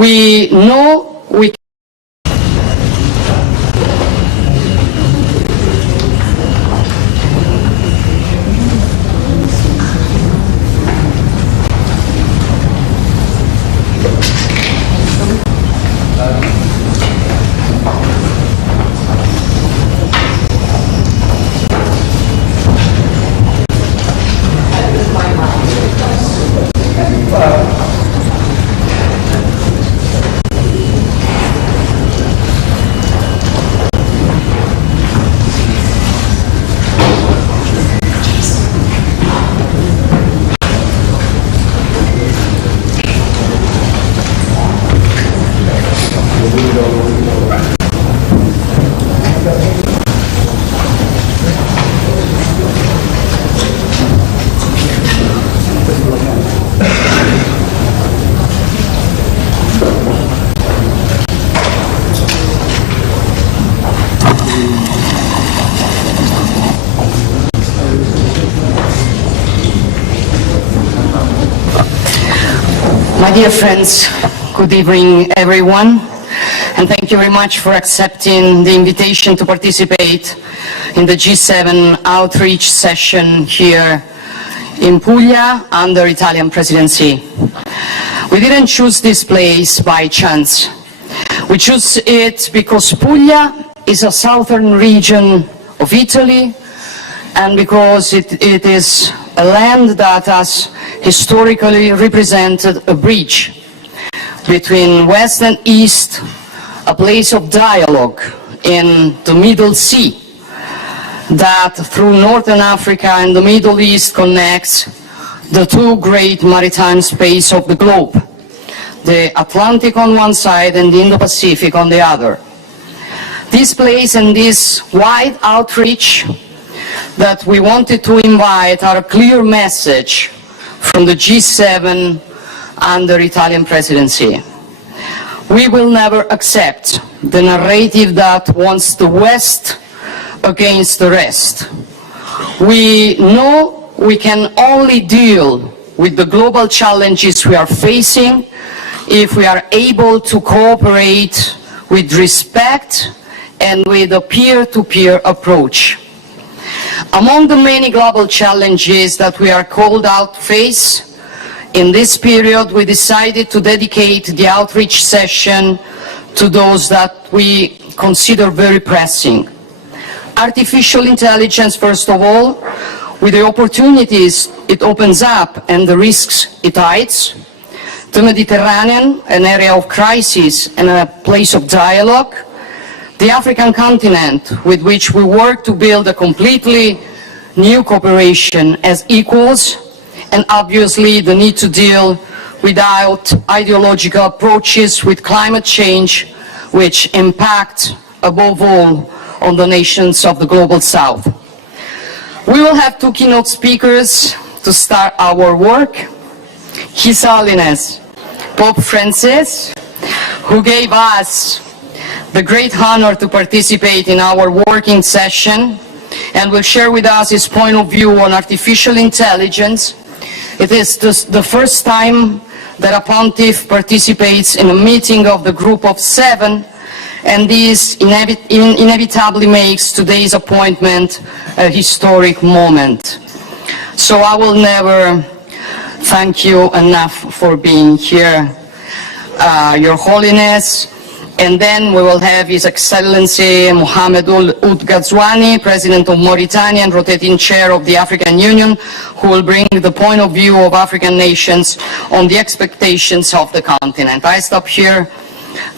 We know we My dear friends, good evening everyone, and thank you very much for accepting the invitation to participate in the G7 outreach session here in Puglia under Italian presidency. We didn't choose this place by chance. We chose it because Puglia is a southern region of Italy, and because it is a land that has historically represented a bridge between West and East, a place of dialogue in the Middle Sea that through Northern Africa and the Middle East connects the two great maritime spaces of the globe, the Atlantic on one side and the Indo-Pacific on the other. This place and this wide outreach that we wanted to invite are a clear message from the G7 under Italian presidency. We will never accept the narrative that wants the West against the rest. We know we can only deal with the global challenges we are facing if we are able to cooperate with respect and with a peer-to-peer approach. Among the many global challenges that we are called out to face, in this period we decided to dedicate the outreach session to those that we consider very pressing. Artificial intelligence, first of all, with the opportunities it opens up and the risks it hides. The Mediterranean, an area of crisis and a place of dialogue. The African continent, with which we work to build a completely new cooperation as equals, and obviously the need to deal without ideological approaches with climate change, which impact above all on the nations of the global south. We will have two keynote speakers to start our work. His Holiness Pope Francis, who gave us the great honor to participate in our working session and will share with us his point of view on artificial intelligence. It is the first time that a pontiff participates in a meeting of the Group of Seven, and this inevitably makes today's appointment a historic moment. So I will never thank you enough for being here, Your Holiness. And then we will have His Excellency Mohamed Ould Ghazouani, President of Mauritania and rotating chair of the African Union, who will bring the point of view of African nations on the expectations of the continent. I stop here.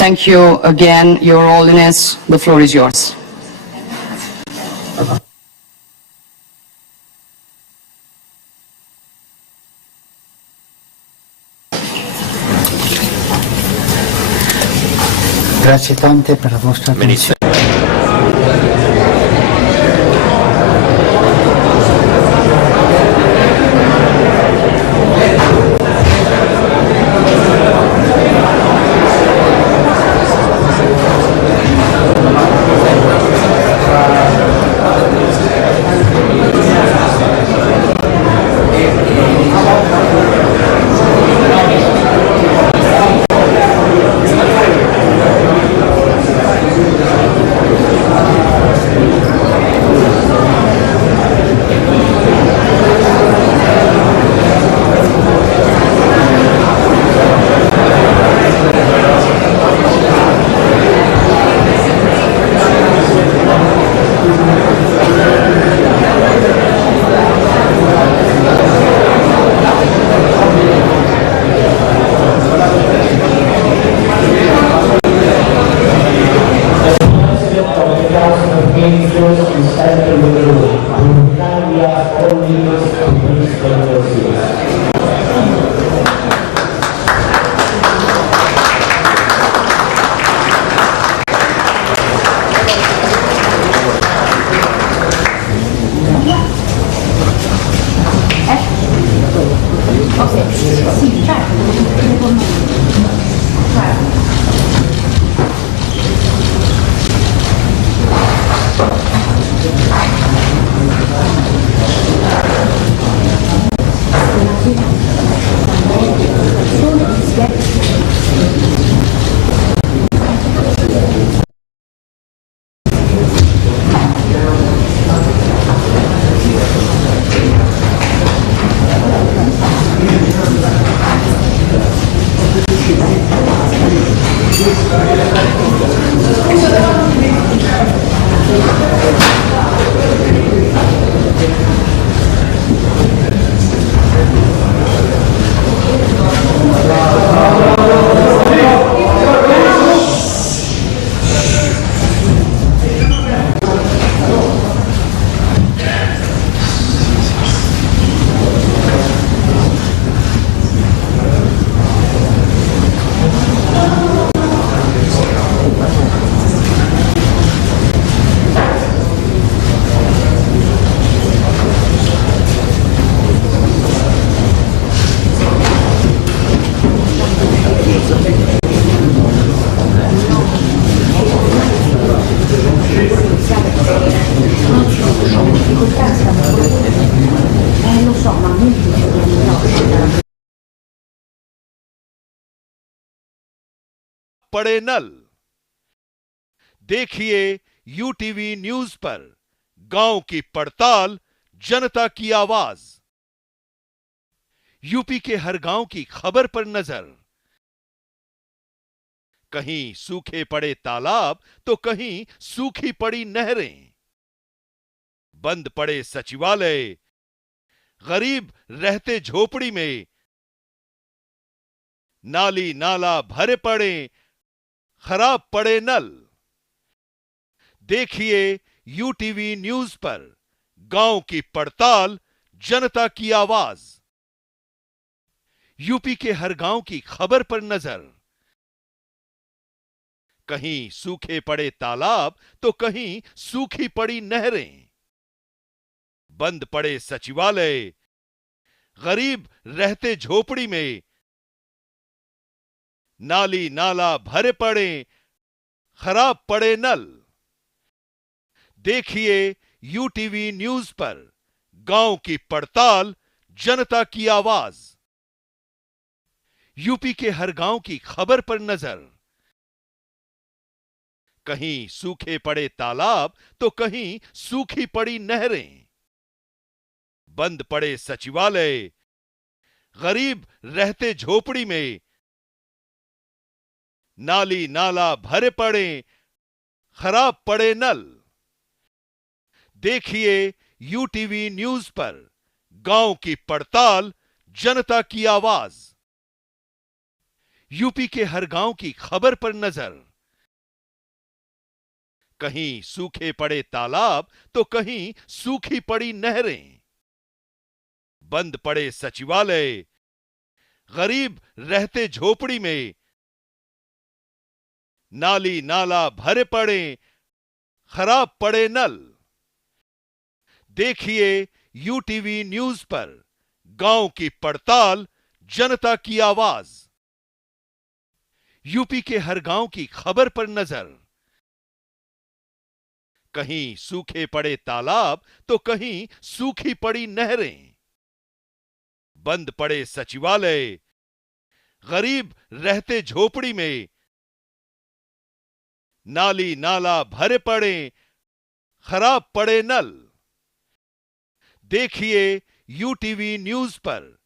Thank you again, Your Holiness. The floor is yours. Grazie tante per la vostra attenzione. पड़े नल। देखिए UTV news पर गांव की पड़ताल, जनता की आवाज। UP के हर गांव की खबर पर नजर। कहीं सूखे पड़े तालाब तो कहीं सूखी पड़ी नहरें। बंद पड़े सचिवालय, गरीब रहते झोपड़ी में। नाली नाला भरे पड़े, खराब पड़े नल। देखिए यूटीवी न्यूज पर गांव की पड़ताल, जनता की आवाज। यूपी के हर गांव की खबर पर नजर। कहीं सूखे पड़े तालाब तो कहीं सूखी पड़ी नहरें। बंद पड़े सचिवालय, गरीब रहते झोपड़ी में। नाली नाला भरे पड़े, खराब पड़े नल। देखिए यूटीवी न्यूज पर गांव की पड़ताल, जनता की आवाज। यूपी के हर गांव की खबर पर नजर। कहीं सूखे पड़े तालाब तो कहीं सूखी पड़ी नहरें। बंद पड़े सचिवालय, गरीब रहते झोपड़ी में। नाली नाला भरे पड़े, खराब पड़े नल। देखिए यूटीवी न्यूज पर गांव की पड़ताल, जनता की आवाज। यूपी के हर गांव की खबर पर नजर। कहीं सूखे पड़े तालाब तो कहीं सूखी पड़ी नहरें। बंद पड़े सचिवालय, गरीब रहते झोपड़ी में। नाली नाला भरे पड़े, खराब पड़े नल। देखिए यूटीवी न्यूज पर गांव की पड़ताल, जनता की आवाज। यूपी के हर गांव की खबर पर नजर। कहीं सूखे पड़े तालाब तो कहीं सूखी पड़ी नहरें। बंद पड़े सचिवालय, गरीब रहते झोपड़ी में। नाली नाला भरे पड़े, खराब पड़े नल। देखिए यूटीवी न्यूज पर